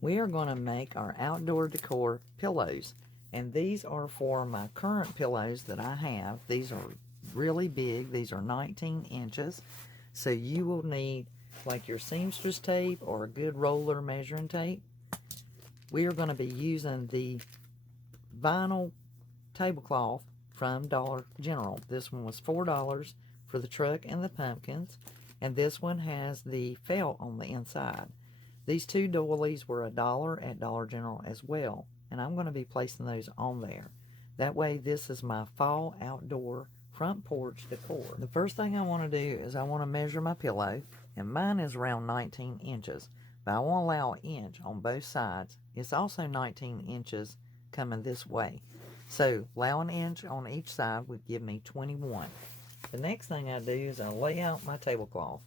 We are going to make our outdoor decor pillows, and these are for my current pillows that I have. These are really big. These are 19 inches, so you will need like your seamstress tape or a good roller measuring tape. We are going to be using the vinyl tablecloth from Dollar General. This one was $4 for the truck and the pumpkins, and this one has the felt on the inside. These two doilies were $1 at Dollar General as well, and I'm going to be placing those on there. That way, this is my fall outdoor front porch decor. The first thing I want to do is I want to measure my pillow, and mine is around 19 inches, but I want to allow an inch on both sides. It's also 19 inches coming this way. So allow an inch on each side would give me 21. The next thing I do is I lay out my tablecloth.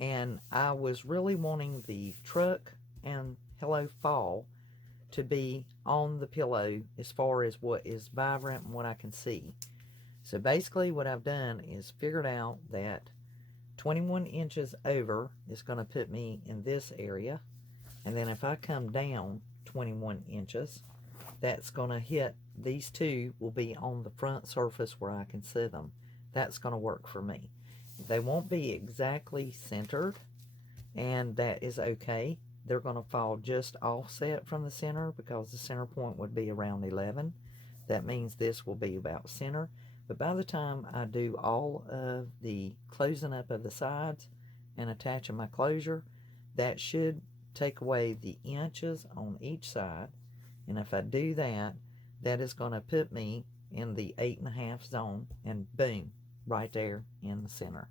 And I was really wanting the truck and Hello Fall to be on the pillow as far as what is vibrant and what I can see. So basically what I've done is figured out that 21 inches over is going to put me in this area. And then if I come down 21 inches, that's going to hit, these two will be on the front surface where I can see them. That's going to work for me. They won't be exactly centered, and that is okay. They're going to fall just offset from the center because the center point would be around 11. That means this will be about center. But by the time I do all of the closing up of the sides and attaching my closure, that should take away the inches on each side. And if I do that, that is going to put me in the 8.5 zone, and boom, right there in the center.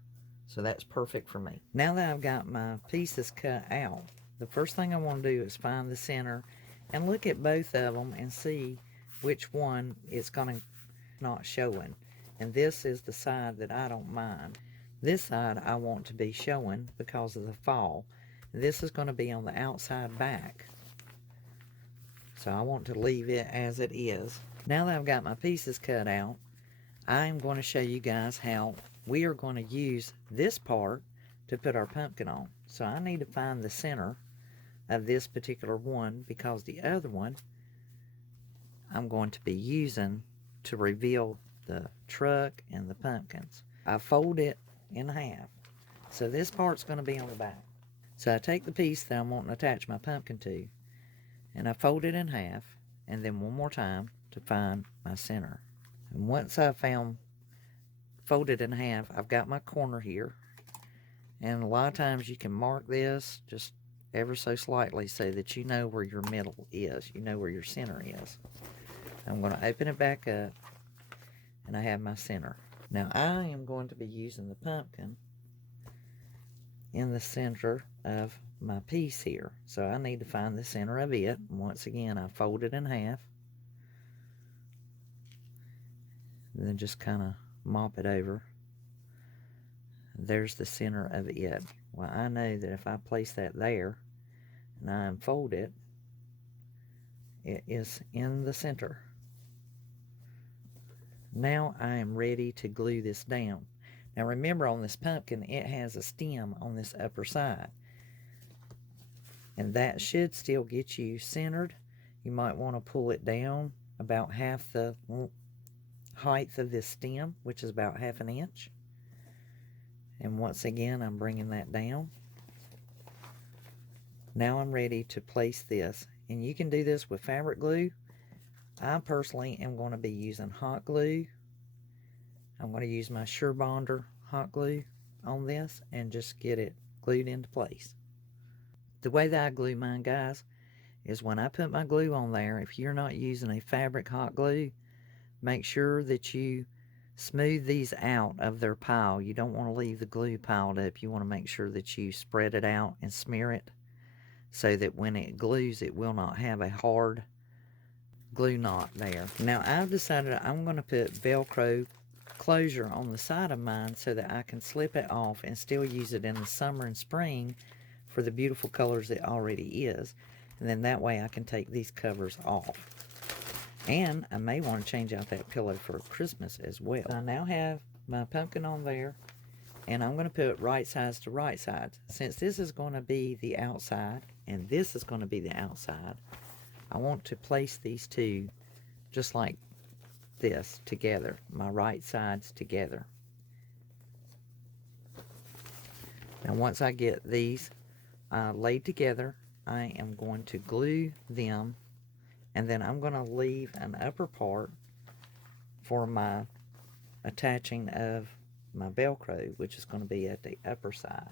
So that's perfect for me. Now that I've got my pieces cut out, the first thing I want to do is find the center and look at both of them and see which one is going to not showing. And this is the side that I don't mind. This side I want to be showing because of the fall. This is going to be on the outside back. So I want to leave it as it is. Now that I've got my pieces cut out, I'm going to show you guys how we are going to use this part to put our pumpkin on. So I need to find the center of this particular one because the other one I'm going to be using to reveal the truck and the pumpkins. I fold it in half. So this part's going to be on the back. So I take the piece that I'm wanting to attach my pumpkin to, and I fold it in half, and then one more time to find my center. And once I've folded in half, I've got my corner here. And a lot of times you can mark this just ever so slightly so that you know where your middle is. You know where your center is. I'm going to open it back up, and I have my center. Now I am going to be using the pumpkin in the center of my piece here. So I need to find the center of it. Once again, I fold it in half. And then just kind of mop it over. There's the center of it. Well, I know that if I place that there and I unfold it, it is in the center. Now I am ready to glue this down. Now remember, on this pumpkin, it has a stem on this upper side. And that should still get you centered. You might want to pull it down about half the height of this stem, which is about 1/2 inch. And once again, I'm bringing that down. Now I'm ready to place this. And you can do this with fabric glue. I personally am going to be using hot glue. I'm going to use my surebonder hot glue on this and just get it glued into place. The way that I glue mine, guys, is when I put my glue on there, if you're not using a fabric hot glue, make sure that you smooth these out of their pile. You don't want to leave the glue piled up. You want to make sure that you spread it out and smear it so that when it glues, it will not have a hard glue knot there. Now I've decided I'm going to put Velcro closure on the side of mine so that I can slip it off and still use it in the summer and spring for the beautiful colors it already is. And then that way I can take these covers off. And I may want to change out that pillow for Christmas as well. I now have my pumpkin on there, and I'm going to put right sides to right sides. Since this is going to be the outside and this is going to be the outside. I want to place these two just like this together, my right sides together. Now once I get these laid together, I am going to glue them, and then I'm going to leave an upper part for my attaching of my Velcro, which is going to be at the upper side.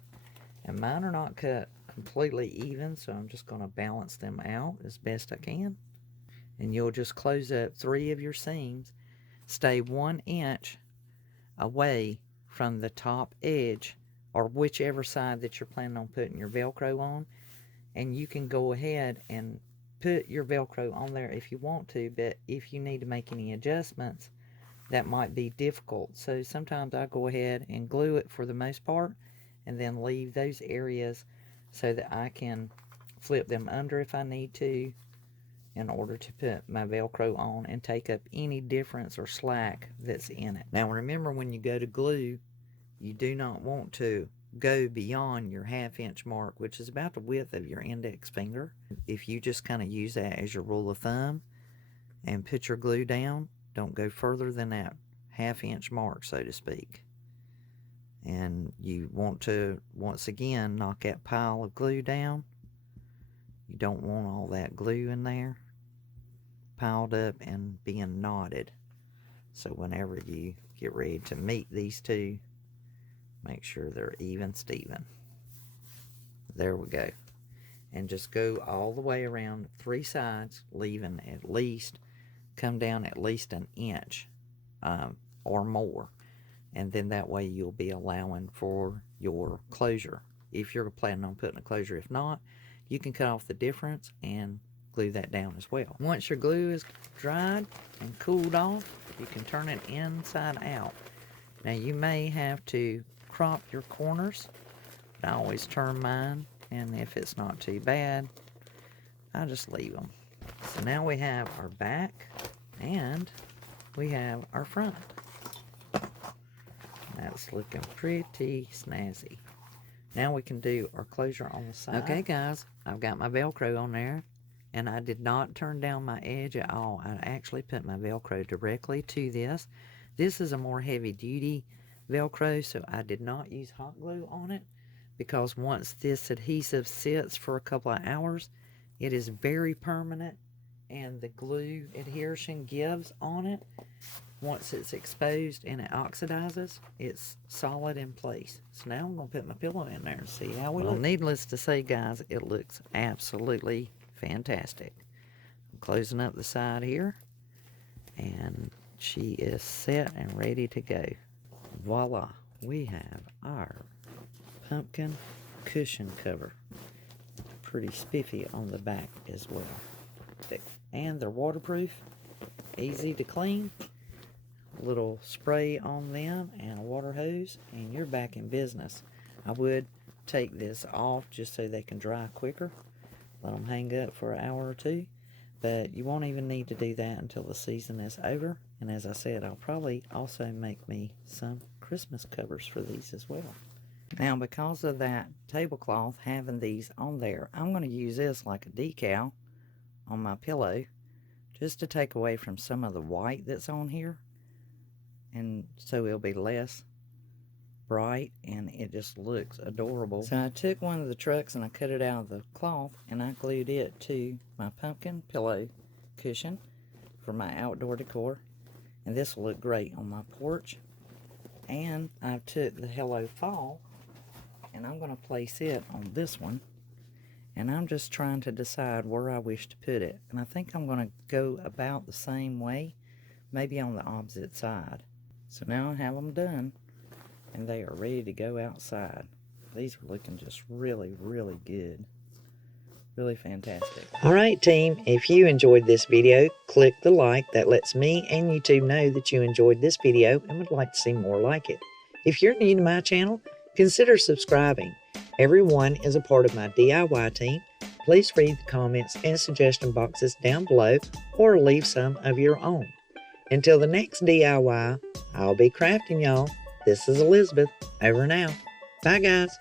And mine are not cut completely even, so I'm just going to balance them out as best I can. And you'll just close up 3 of your seams. Stay 1 inch away from the top edge, or whichever side that you're planning on putting your Velcro on. And you can go ahead and put your Velcro on there if you want to, but if you need to make any adjustments, that might be difficult. So sometimes I go ahead and glue it for the most part, and then leave those areas so that I can flip them under if I need to, in order to put my Velcro on and take up any difference or slack that's in it. Now remember, when you go to glue, you do not want to go beyond your 1/2 inch mark, which is about the width of your index finger. If you just kind of use that as your rule of thumb and put your glue down, don't go further than that 1/2 inch mark, so to speak. And you want to, once again, knock that pile of glue down. You don't want all that glue in there piled up and being knotted. So whenever you get ready to meet these two, make sure they're even Steven. There we go. And just go all the way around 3 sides, leaving at least, come down at least 1 inch or more. And then that way you'll be allowing for your closure, if you're planning on putting a closure. If not, you can cut off the difference and glue that down as well. Once your glue is dried and cooled off, you can turn it inside out. Now you may have to crop your corners, but I always turn mine, and if it's not too bad, I just leave them. So now we have our back and we have our front. That's looking pretty snazzy. Now we can do our closure on the side. Okay guys, I've got my Velcro on there, and I did not turn down my edge at all. I actually put my Velcro directly to this. This is a more heavy duty Velcro, so I did not use hot glue on it, because once this adhesive sits for a couple of hours, it is very permanent, and the glue adhesion gives on it. Once it's exposed and it oxidizes, it's solid in place. So now I'm going to put my pillow in there and see how we look. Needless to say, guys, it looks absolutely fantastic. I'm closing up the side here, and she is set and ready to go. Voila, we have our pumpkin cushion cover. Pretty spiffy on the back as well. And they're waterproof, easy to clean. A little spray on them and a water hose, and you're back in business. I would take this off just so they can dry quicker. Let them hang up for an hour or two. But you won't even need to do that until the season is over. And as I said, I'll probably also make me some Christmas covers for these as well. Now, because of that tablecloth having these on there, I'm going to use this like a decal on my pillow, just to take away from some of the white that's on here. And so it'll be less bright, and it just looks adorable. So I took one of the trucks and I cut it out of the cloth, and I glued it to my pumpkin pillow cushion for my outdoor decor. And this will look great on my porch. And I took the Hello Fall, and I'm going to place it on this one. And I'm just trying to decide where I wish to put it. And I think I'm going to go about the same way, maybe on the opposite side. So now I have them done, and they are ready to go outside. These are looking just really, really good. Really fantastic. Alright team, if you enjoyed this video, click the like. That lets me and YouTube know that you enjoyed this video and would like to see more like it. If you're new to my channel, consider subscribing. Everyone is a part of my DIY team. Please read the comments and suggestion boxes down below, or leave some of your own. Until the next DIY, I'll be crafting, y'all. This is Elizabeth. Over now. Bye, guys.